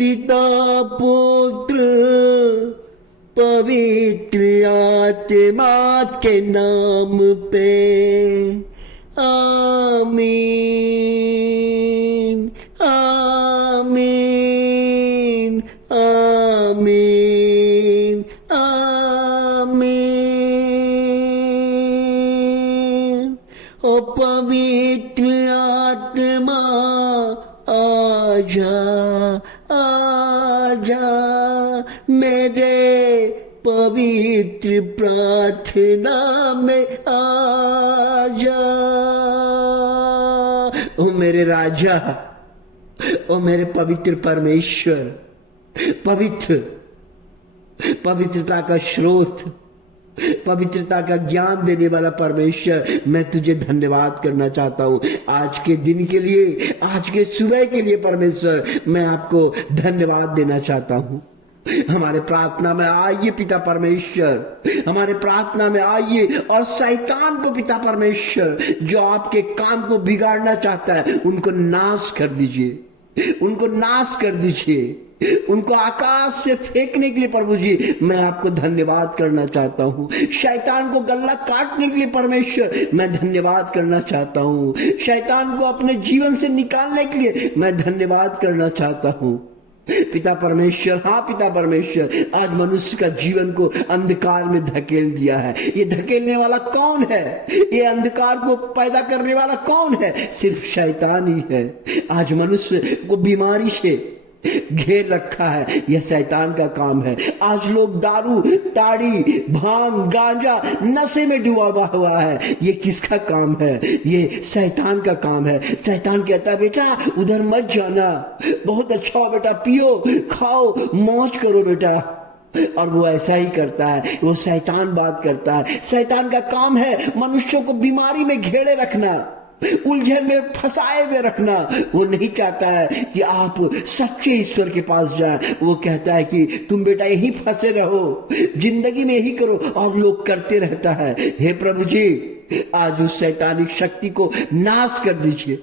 पिता पुत्र पवित्र आत्मा के नाम पे आमीन आमीन आमीन आमीन। ओ पवित्र आत्मा आजा आजा मेरे पवित्र प्रार्थना में आजा। ओ मेरे राजा, ओ मेरे पवित्र परमेश्वर, पवित्रता का स्रोत, पवित्रता का ज्ञान देने वाला परमेश्वर, मैं तुझे धन्यवाद करना चाहता हूं आज के दिन के लिए, आज के सुबह के लिए। परमेश्वर, मैं आपको धन्यवाद देना चाहता हूं। हमारे प्रार्थना में आइए पिता परमेश्वर, हमारे प्रार्थना में आइए और शैतान को पिता परमेश्वर जो आपके काम को बिगाड़ना चाहता है उनको नाश कर दीजिए, उनको नाश कर दीजिए, उनको आकाश से फेंकने के लिए प्रभु जी मैं आपको धन्यवाद करना चाहता हूँ। शैतान को गल्ला काटने के लिए परमेश्वर मैं धन्यवाद करना चाहता हूँ। शैतान को अपने जीवन से निकालने के लिए मैं धन्यवाद करना चाहता हूँ पिता परमेश्वर। हाँ पिता परमेश्वर, आज मनुष्य का जीवन को अंधकार में धकेल दिया है। ये धकेलने वाला कौन है? ये अंधकार को पैदा करने वाला कौन है? सिर्फ शैतान ही है। आज मनुष्य को बीमारी से घेर रखा है, यह शैतान का काम है। आज लोग दारू, ताड़ी, भांग, गांजा, नशे में डूबा हुआ है। ये किसका काम है? ये शैतान का काम है। शैतान कहता है बेटा उधर मत जाना, बहुत अच्छा बेटा, पियो खाओ मौज करो बेटा, और वो ऐसा ही करता है। वो शैतान बात करता है। शैतान का काम है मनुष्यों को बीमारी में घेरे रखना, उलझन में फंसाए हुए रखना। वो नहीं चाहता है कि आप सच्चे ईश्वर के पास जाएं। वो कहता है कि तुम बेटा यहीं फंसे रहो, जिंदगी में यही करो, और लोग करते रहता है। हे प्रभु जी, आज उस शैतानिक शक्ति को नाश कर दीजिए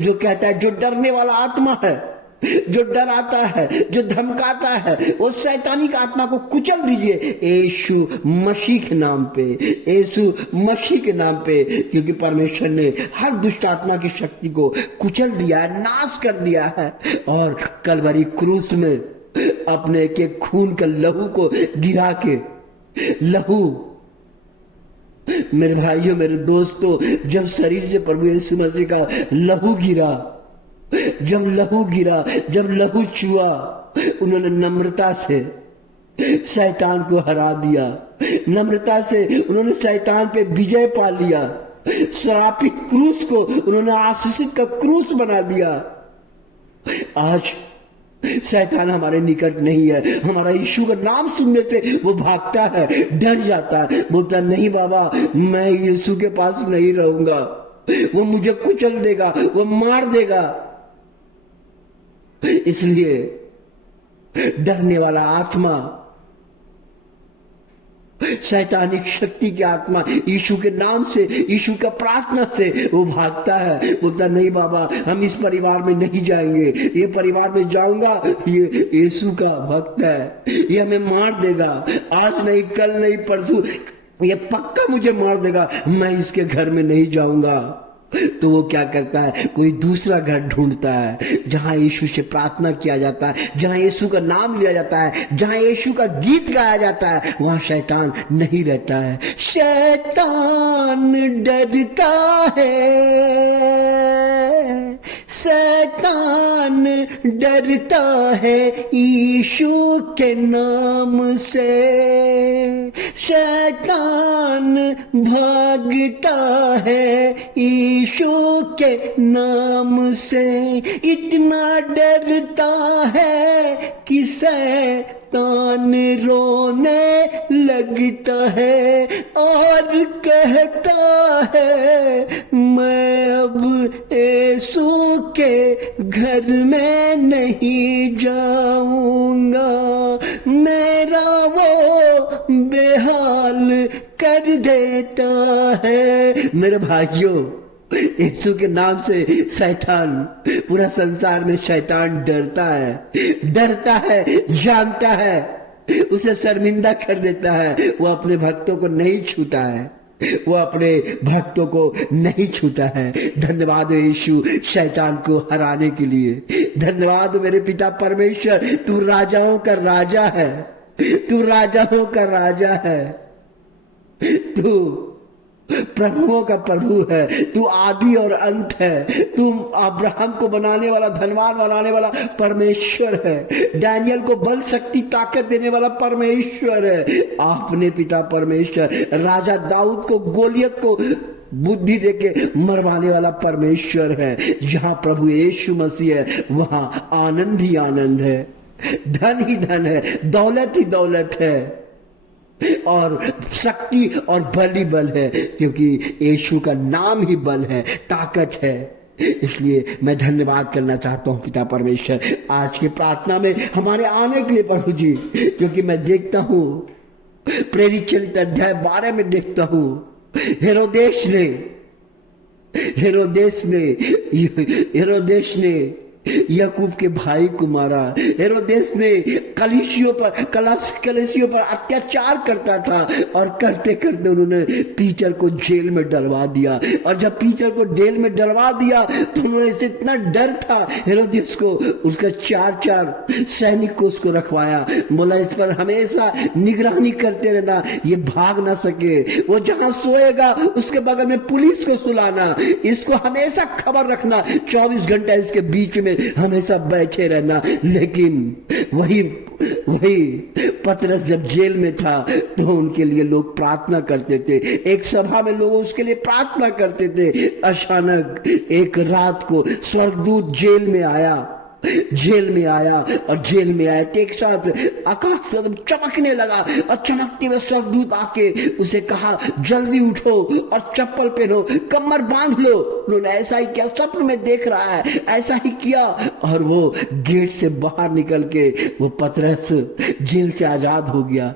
जो कहता है, जो डरने वाला आत्मा है, जो डराता है, जो धमकाता है, वो शैतानिक आत्मा को कुचल दीजिए यीशु मसीह के नाम पे, यीशु मसीह के नाम पे। क्योंकि परमेश्वर ने हर दुष्ट आत्मा की शक्ति को कुचल दिया है, नाश कर दिया है, और कलवरी क्रूस में अपने के खून का लहू को गिरा के, लहू मेरे भाइयों मेरे दोस्तों, जब शरीर से प्रभु यीशु मसीह का लहू गिरा, जब लहू चुआ, उन्होंने नम्रता से शैतान को हरा दिया। नम्रता से उन्होंने शैतान पे विजय पा लिया। श्रापित क्रूस को उन्होंने आशीषित का क्रूस बना दिया। आज शैतान हमारे निकट नहीं है। हमारा यीशु का नाम सुनने से वो भागता है, डर जाता है, बोलता नहीं बाबा मैं यीशु के पास नहीं रहूंगा, वो मुझे कुचल देगा, वो मार देगा। इसलिए डरने वाला आत्मा, शैतानिक शक्ति की आत्मा यीशु के नाम से, यीशु का प्रार्थना से वो भागता है, बोलता नहीं बाबा हम इस परिवार में नहीं जाएंगे, ये परिवार में जाऊंगा ये यीशु का भक्त है, ये हमें मार देगा, आज नहीं कल नहीं परसों ये पक्का मुझे मार देगा, मैं इसके घर में नहीं जाऊंगा। तो वो क्या करता है, कोई दूसरा घर ढूंढता है जहां यीशु से प्रार्थना किया जाता है, जहां यीशु का नाम लिया जाता है, जहां यीशु का गीत गाया जाता है, वहां शैतान नहीं रहता है। शैतान डरता है, शैतान डरता है यीशु के नाम से, शैतान भागता है यीशु के नाम से। इतना डरता है कि शैतान रोने लगता है और कहता है मैं अब यीशु के घर में नहीं जाऊंगा, मेरा वो बेहाल कर देता है। मेरे भाइयों यीशु के नाम से शैतान, पूरा संसार में शैतान डरता है, जानता है, उसे शर्मिंदा कर देता है। वो अपने भक्तों को नहीं छूता है, वो अपने भक्तों को नहीं छूता है। धन्यवाद यीशु शैतान को हराने के लिए। धन्यवाद मेरे पिता परमेश्वर, तू राजाओं का राजा है, तू राजाओं का राजा है, तू प्रभुओं का प्रभु है, तू आदि और अंत है, तू अब्राहम को बनाने वाला, धनवान बनाने वाला परमेश्वर है, दानियल को बल शक्ति ताकत देने वाला परमेश्वर है। आपने पिता परमेश्वर राजा दाऊद को, गोलियत को बुद्धि देके मरवाने वाला परमेश्वर है। जहां प्रभु यीशु मसीह है वहां आनंद ही आनंद है, धन ही धन है, दौलत ही दौलत है, और शक्ति और बल ही बल है, क्योंकि यीशु का नाम ही बल है, ताकत है। इसलिए मैं धन्यवाद करना चाहता हूं पिता परमेश्वर आज की प्रार्थना में हमारे आने के लिए प्रभु जी, क्योंकि मैं देखता हूं प्रेरित चरित्र अध्याय 12 में देखता हूं हेरोदेस ने याकूब के भाई को मारा। हेरोदेस ने कलीसियों पर अत्याचार करता था, और करते करते उन्होंने पीटर को जेल में डलवा दिया। और जब पीटर को जेल में डलवा दिया तो उन्होंने इतना डर था हेरोदेस को, उसका 4 सैनिक को उसको रखवाया, बोला इस पर हमेशा निगरानी करते रहना, ये भाग ना सके, वो जहां सोएगा उसके बगल में पुलिस को सुलाना, इसको हमेशा खबर रखना, 24 घंटा इसके बीच में हमेशा बैठे रहना। लेकिन वही पतरस जब जेल में था तो उनके लिए लोग प्रार्थना करते थे, एक सभा में लोग उसके लिए प्रार्थना करते थे। अचानक एक रात को स्वर्गदूत जेल में आया और जेल में आए तो एक साथ आकाश से चमकने लगा, और चमकते हुए स्वर्गदूत आके उसे कहा जल्दी उठो और चप्पल पहनो, कमर बांध लो। उन्होंने ऐसा ही किया, स्वप्न में देख रहा है, ऐसा ही किया, और वो गेट से बाहर निकल के वो पतरस जेल से आजाद हो गया।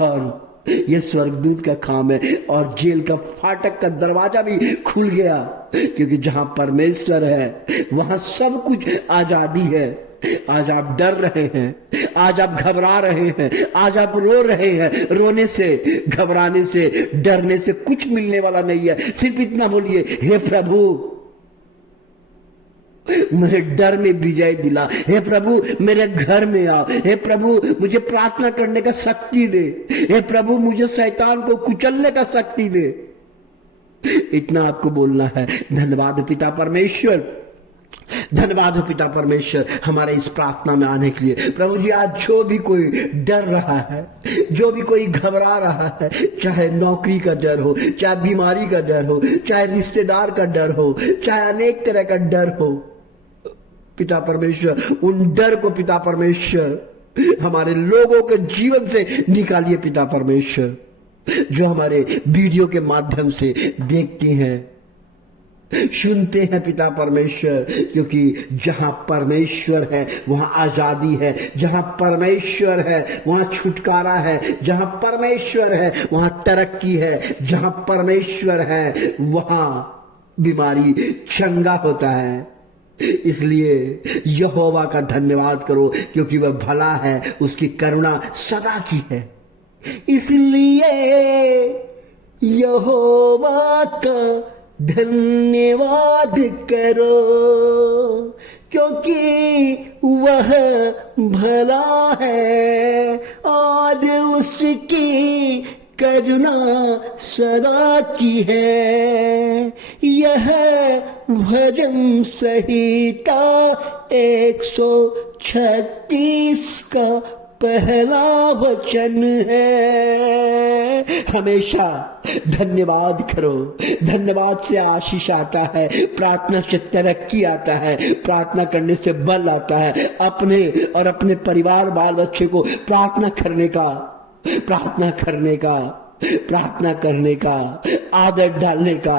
और ये स्वर्गदूत का काम है, और जेल का फाटक का दरवाजा भी खुल गया, क्योंकि जहां परमेश्वर है वहां सब कुछ आजादी है। आज आप डर रहे हैं, आज आप घबरा रहे हैं, आज आप रो रहे हैं, रोने से, घबराने से, डरने से कुछ मिलने वाला नहीं है। सिर्फ इतना बोलिए, हे प्रभु मेरे डर में विजय दिला, हे प्रभु मेरे घर में आओ, हे प्रभु मुझे प्रार्थना करने का शक्ति दे, हे प्रभु मुझे शैतान को कुचलने का शक्ति दे। इतना आपको बोलना है। धन्यवाद पिता परमेश्वर, धन्यवाद पिता परमेश्वर हमारे इस प्रार्थना में आने के लिए। प्रभु जी आज जो भी कोई डर रहा है, जो भी कोई घबरा रहा है, चाहे नौकरी का डर हो, चाहे बीमारी का डर हो, चाहे रिश्तेदार का डर हो, चाहे अनेक तरह का डर हो, पिता परमेश्वर उन डर को पिता परमेश्वर हमारे लोगों के जीवन से निकालिए पिता परमेश्वर, जो हमारे वीडियो के माध्यम से देखते हैं, सुनते हैं पिता परमेश्वर, क्योंकि जहां परमेश्वर है वहां आजादी है, जहां परमेश्वर है वहां छुटकारा है, जहां परमेश्वर है वहां तरक्की है, जहां परमेश्वर है वहां बीमारी चंगा होता है। इसलिए यहोवा का धन्यवाद करो, क्योंकि वह भला है, उसकी करुणा सदा की है। इसलिए यहोवा का धन्यवाद करो, क्योंकि वह भला है और उसकी करुणा सदा की है। यह भजन संहिता 136 का पहला वचन है। हमेशा धन्यवाद करो, धन्यवाद से आशीष आता है, प्रार्थना से तरक्की आता है, प्रार्थना करने से बल आता है। अपने और अपने परिवार बाल बच्चे को प्रार्थना करने का आदत डालने का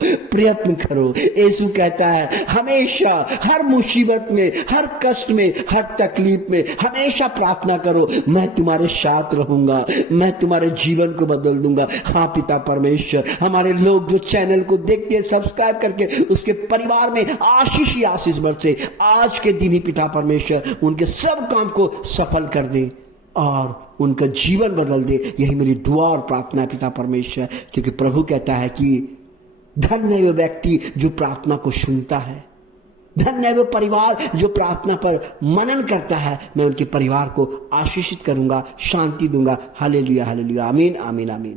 प्रयत्न करो। यीशु कहता है हमेशा हर मुसीबत में, हर कष्ट में, हर तकलीफ में हमेशा प्रार्थना करो, मैं तुम्हारे साथ रहूंगा, मैं तुम्हारे जीवन को बदल दूंगा। हाँ पिता परमेश्वर, हमारे लोग जो चैनल को देखते हैं, सब्सक्राइब करके उसके परिवार में आशीष ही आशीष बरसे। आज के दिन ही पिता परमेश्वर उनके सब काम को सफल कर दे और उनका जीवन बदल दे। यही मेरी दुआ और प्रार्थना है पिता परमेश्वर, क्योंकि प्रभु कहता है कि धन्य है वो व्यक्ति जो प्रार्थना को सुनता है, धन्य है वो परिवार जो प्रार्थना पर मनन करता है। मैं उनके परिवार को आशीषित करूंगा, शांति दूंगा। हालेलुया हालेलुया, आमीन आमीन आमीन।